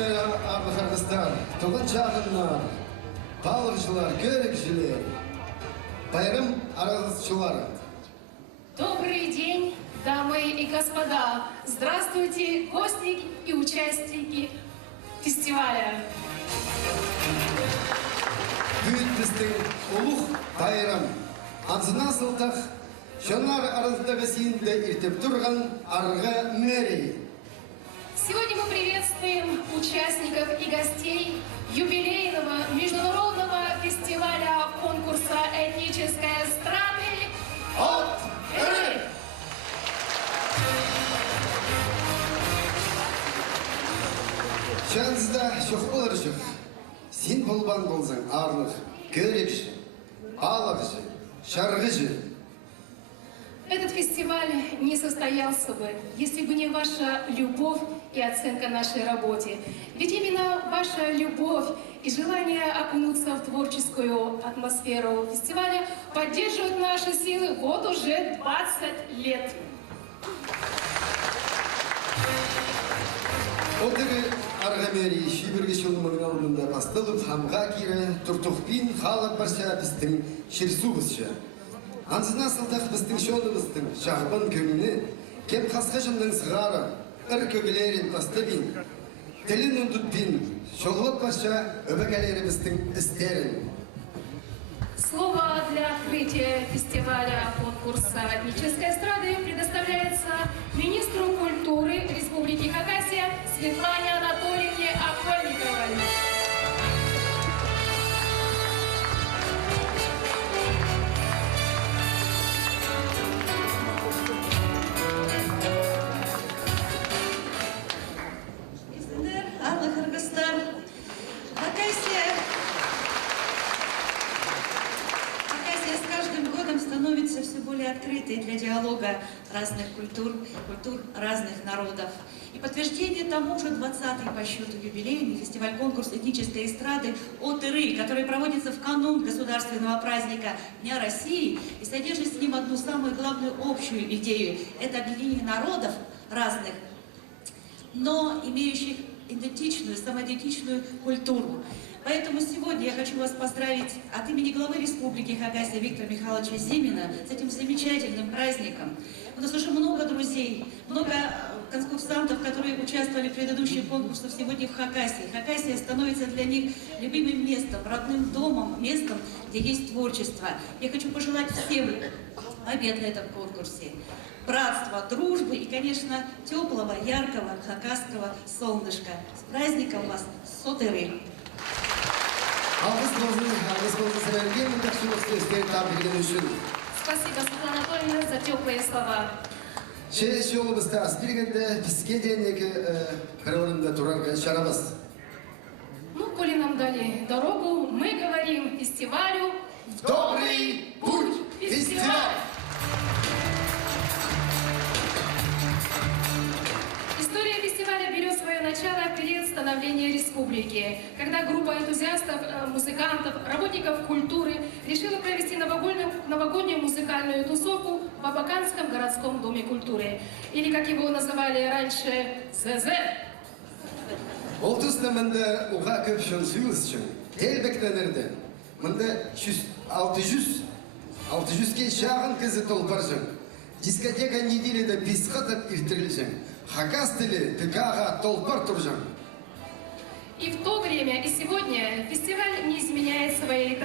Билгенде Кыргызстан, Туган чагынна, балыкчылар, көрөкчүлөр, байрам аралашчылары. Добрый день, дамы и господа! Здравствуйте, гости и участники фестиваля! Бүгүн биздин улуг байрам. Ансына сылтак, шонар арасындагы сиинде иртеп турган арга мэри. Сегодня мы приветствуем участников и гостей юбилейного международного фестиваля конкурса этнической эстрады «От-ыры». Шанызда шоқ болар жоқ. Сен болбан болсаң арлық, көрекші, балықшы, шарғышы. Этот фестиваль не состоялся бы, если бы не ваша любовь и оценка нашей работе. Ведь именно ваша любовь и желание окунуться в творческую атмосферу фестиваля поддерживают наши силы вот уже 20 лет. Отыры арғамери шибірге шылмығын алдында бастылып, хамға кері, тұртықпен халық барша біздің шерсуғызша. Ансына сылдақ біздің шолымыздың жағбын көміні, кеп қасқа жындың сығары, ұр көбілерін бастыбын, тілін ұндытпен, шолғып барша өбәкәлері біздің істерін. Слово для открытия фестиваля конкурса этнической эстрады предоставляется министру культуры Республики Хакасия Светлане Анатольевне Окольниковой. Хакасия с каждым годом становится все более открытой для диалога разных культур разных народов. И подтверждение тому уже 20-й по счету юбилейный фестиваль-конкурс этнической эстрады «От-ыры», который проводится в канун государственного праздника Дня России и содержит с ним одну самую главную общую идею – это объединение народов разных, но имеющих идентичную, самоидентичную культуру. Поэтому сегодня я хочу вас поздравить от имени главы Республики Хакасия Виктора Михайловича Зимина с этим замечательным праздником. У нас уже много друзей, много конкурсантов, которые участвовали в предыдущих конкурсах сегодня в Хакасии. Хакасия становится для них любимым местом, родным домом, местом, где есть творчество. Я хочу пожелать всем побед на этом конкурсе, братства, дружбы и, конечно, теплого, яркого хакасского солнышка. С праздником вас, От-ыры! Спасибо, Светлана Анатольевна, за теплые слова. Через жолымызды аспиргенде бізге денег қарауырында тұрарға шарабыз. Ну, коли нам дали дорогу, мы говорим фестивалю В добрый путь! Фестиваль! История фестиваля берет свое начало в период становления республики, когда группа энтузиастов, музыкантов, работников культуры решила провести новогоднюю музыкальную тусовку в Абаканском городском доме культуры, или, как его называли раньше, ЗЗ. Ол тұста мында уға көп шонсуыз үшін, әлбәктенерді. Мында 600-ке шағын кізі толпар жын. Дискотека неделеде 5 қатып иртірілі жын. Хакас тілі тікаға толпар тұр жын. И в то время, и сегодня фестиваль не изменяет своей